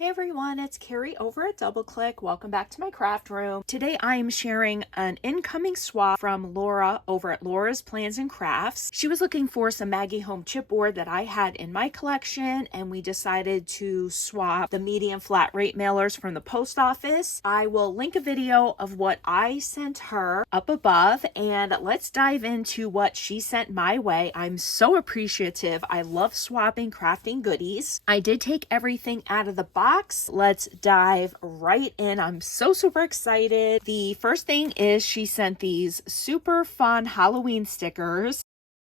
Hey everyone, it's Carrie over at Double Click. Welcome back to my craft room. Today I am sharing an incoming swap from Laura over at Laura's Plans and Crafts. She was looking for some Maggie Home chipboard that I had in my collection, and we decided to swap the medium flat rate mailers from the post office. I will link a video of what I sent her up above, and let's dive into what she sent my way. I'm so appreciative. I love swapping crafting goodies. I did take everything out of the box. Let's dive right in. I'm so super excited. The first thing is she sent these super fun Halloween stickers.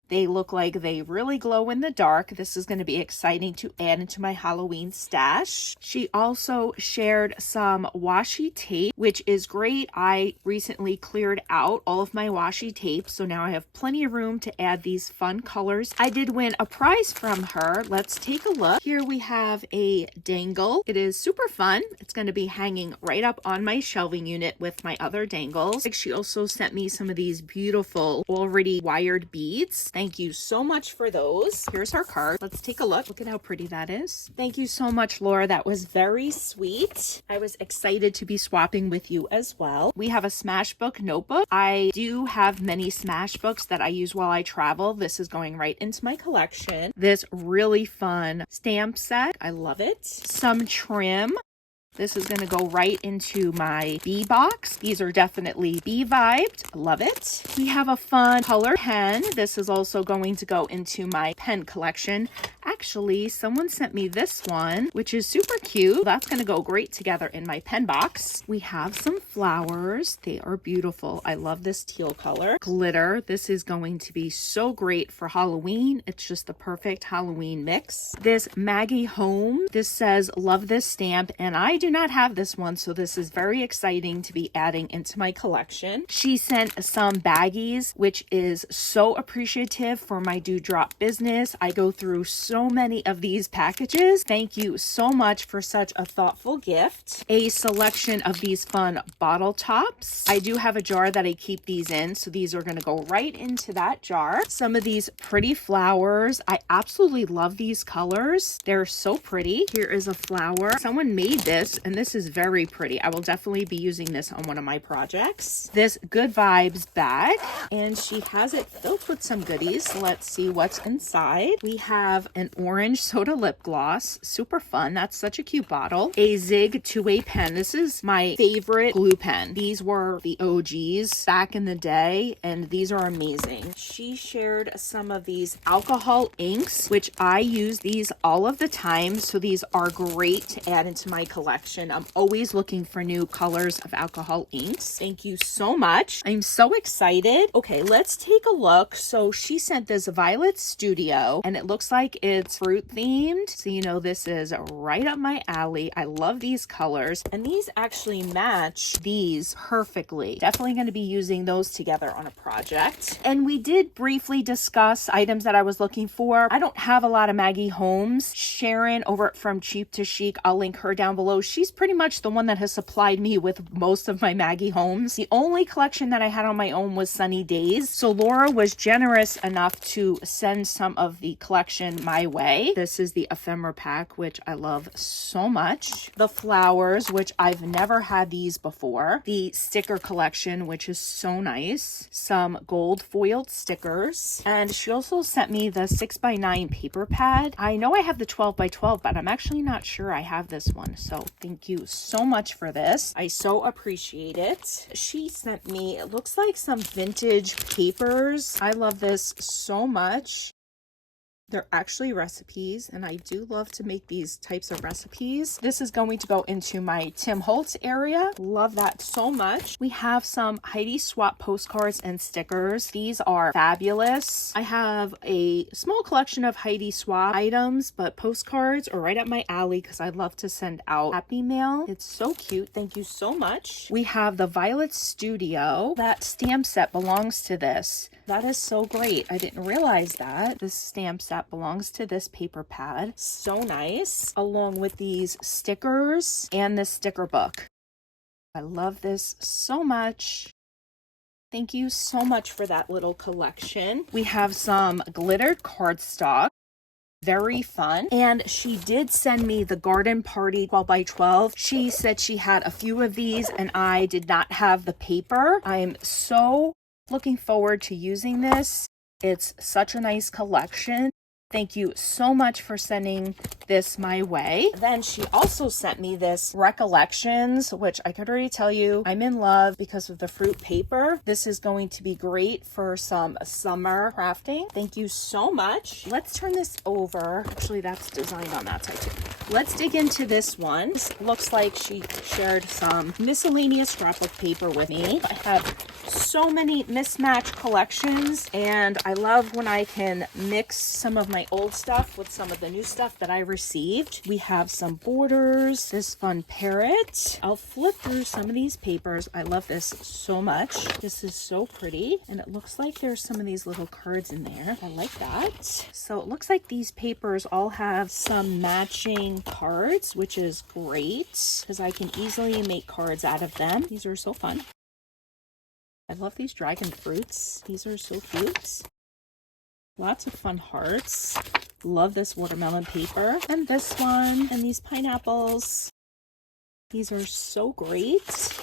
They look like they really glow in the dark. This is going to be exciting to add into my Halloween stash. She also shared some washi tape, which is great. I recently cleared out all of my washi tape, so now I have plenty of room to add these fun colors. I did win a prize from her. Let's take a look. Here we have a dangle. It is super fun. It's going to be hanging right up on my shelving unit with my other dangles. She also sent me some of these beautiful already wired beads. Thank you so much for those. Here's her card. Let's take a look. Look at how pretty that is. Thank you so much, Laura. That was very sweet. I was excited to be swapping with you as well. We have a Smashbook notebook. I do have many Smashbooks that I use while I travel. This is going right into my collection. This really fun stamp set. I love it. Some trim. This is going to go right into my bee box. These are definitely bee vibed. Love it. We have a fun color pen. This is also going to go into my pen collection. Actually, someone sent me this one, which is super cute. That's going to go great together in my pen box. We have some flowers. They are beautiful. I love this teal color. Glitter. This is going to be so great for Halloween. It's just the perfect Halloween mix. This Maggie Home. This says, love this stamp, and I do not have this one, so this is very exciting to be adding into my collection. She sent some baggies, which is so appreciative for my dewdrop business. I go through so many of these packages. Thank you so much for such a thoughtful gift. A selection of these fun bottle tops. I do have a jar that I keep these in, so these are going to go right into that jar. Some of these pretty flowers. I absolutely love these colors. They're so pretty. Here is a flower. Someone made this, and this is very pretty. I will definitely be using this on one of my projects. This Good Vibes bag, and she has it filled with some goodies. Let's see what's inside. We have an orange soda lip gloss. Super fun. That's such a cute bottle. A Zig two-way pen. This is my favorite glue pen. These were the OGs back in the day, and these are amazing. She shared some of these alcohol inks, which I use these all of the time, so these are great to add into my collection. I'm always looking for new colors of alcohol inks. Thank you so much. I'm so excited. Okay, let's take a look. So she sent this Violet Studio, and it looks like it's fruit themed. So you know this is right up my alley. I love these colors, and these actually match these perfectly. Definitely going to be using those together on a project. And we did briefly discuss items that I was looking for. I don't have a lot of Maggie Homes. Sharon over at From Cheap to Chic, I'll link her down below. She's pretty much the one that has supplied me with most of my Maggie Homes. The only collection that I had on my own was Sunny Days. So Laura was generous enough to send some of the collection my way. This is the ephemera pack, which I love so much. The flowers, which I've never had these before. The sticker collection, which is so nice. Some gold foiled stickers. And she also sent me the 6x9 paper pad. I know I have the 12x12, but I'm actually not sure I have this one. So thank you so much for this. I so appreciate it. She sent me, it looks like some vintage papers. I love this so much. They're actually recipes, and I do love to make these types of recipes. This is going to go into my Tim Holtz area. Love that so much. We have some Heidi Swap postcards and stickers. These are fabulous. I have a small collection of Heidi Swap items, but postcards are right up my alley because I love to send out happy mail. It's so cute. Thank you so much. We have the Violet Studio. That stamp set belongs to this. That is so great. I didn't realize that. This stamp set belongs to this paper pad. So nice. Along with these stickers and this sticker book. I love this so much. Thank you so much for that little collection. We have some glittered cardstock. Very fun. And she did send me the Garden Party 12 by 12. She said she had a few of these and I did not have the paper. I am so looking forward to using this. It's such a nice collection. Thank you so much for sending this my way. Then she also sent me this Recollections, which I could already tell you I'm in love because of the fruit paper. This is going to be great for some summer crafting. Thank you so much. Let's turn this over. Actually, that's designed on that side too. Let's dig into this one. This looks like she shared some miscellaneous scrapbook paper with me. I have so many mismatched collections and I love when I can mix some of my old stuff with some of the new stuff that I received. We have some borders, this fun parrot. I'll flip through some of these papers. I love this so much. This is so pretty and it looks like there's some of these little cards in there. I like that. So it looks like these papers all have some matching cards, which is great because I can easily make cards out of them. These are so fun. I love these dragon fruits. These are so cute. Lots of fun hearts. Love this watermelon paper. And this one. And these pineapples. These are so great.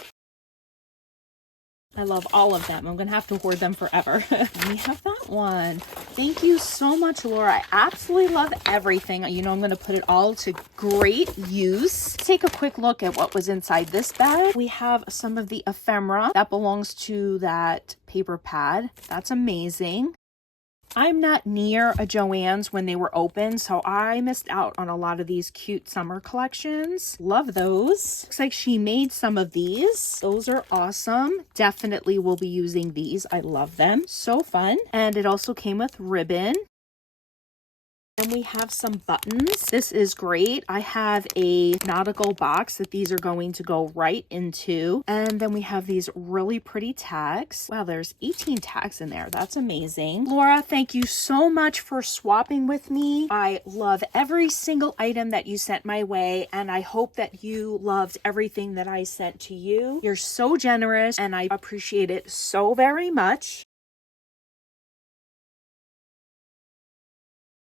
I love all of them. I'm going to have to hoard them forever. We have that one. Thank you so much, Laura. I absolutely love everything. You know, I'm going to put it all to great use. Let's take a quick look at what was inside this bag. We have some of the ephemera. That belongs to that paper pad. That's amazing. I'm not near a Joann's when they were open, so I missed out on a lot of these cute summer collections. Love those. Looks like she made some of these. Those are awesome. Definitely will be using these. I love them. So fun. And it also came with ribbon. And we have some buttons. This is great. I have a nautical box that these are going to go right into. And then we have these really pretty tags. Wow, there's 18 tags in there. That's amazing. Laura, thank you so much for swapping with me. I love every single item that you sent my way. And I hope that you loved everything that I sent to you. You're so generous and I appreciate it so very much.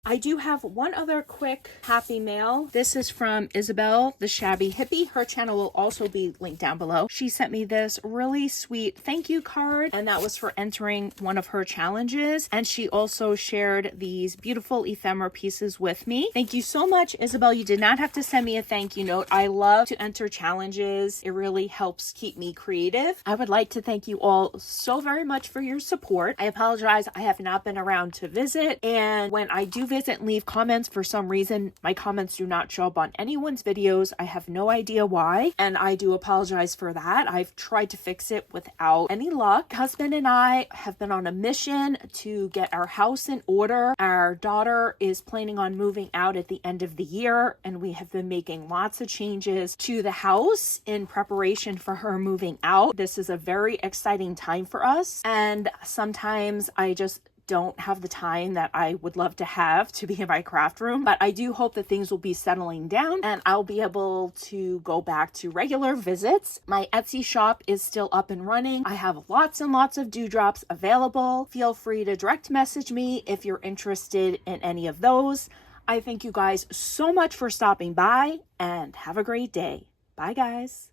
I do have one other quick happy mail. This is from Isabel, the Shabby Hippie. Her channel will also be linked down below. She sent me this really sweet thank you card, and that was for entering one of her challenges. And she also shared these beautiful ephemera pieces with me. Thank you so much, Isabel. You did not have to send me a thank you note. I love to enter challenges. It really helps keep me creative. I would like to thank you all so very much for your support. I apologize, I have not been around to visit, and when I do visit and leave comments, for some reason my comments do not show up on anyone's videos. I have no idea why, and I do apologize for that. I've tried to fix it without any luck. Husband and I have been on a mission to get our house in order. Our daughter is planning on moving out at the end of the year, and we have been making lots of changes to the house in preparation for her moving out. This is a very exciting time for us, and sometimes I just don't have the time that I would love to have to be in my craft room, but I do hope that things will be settling down and I'll be able to go back to regular visits. My Etsy shop is still up and running. I have lots and lots of dewdrops available. Feel free to direct message me if you're interested in any of those. I thank you guys so much for stopping by and have a great day. Bye guys.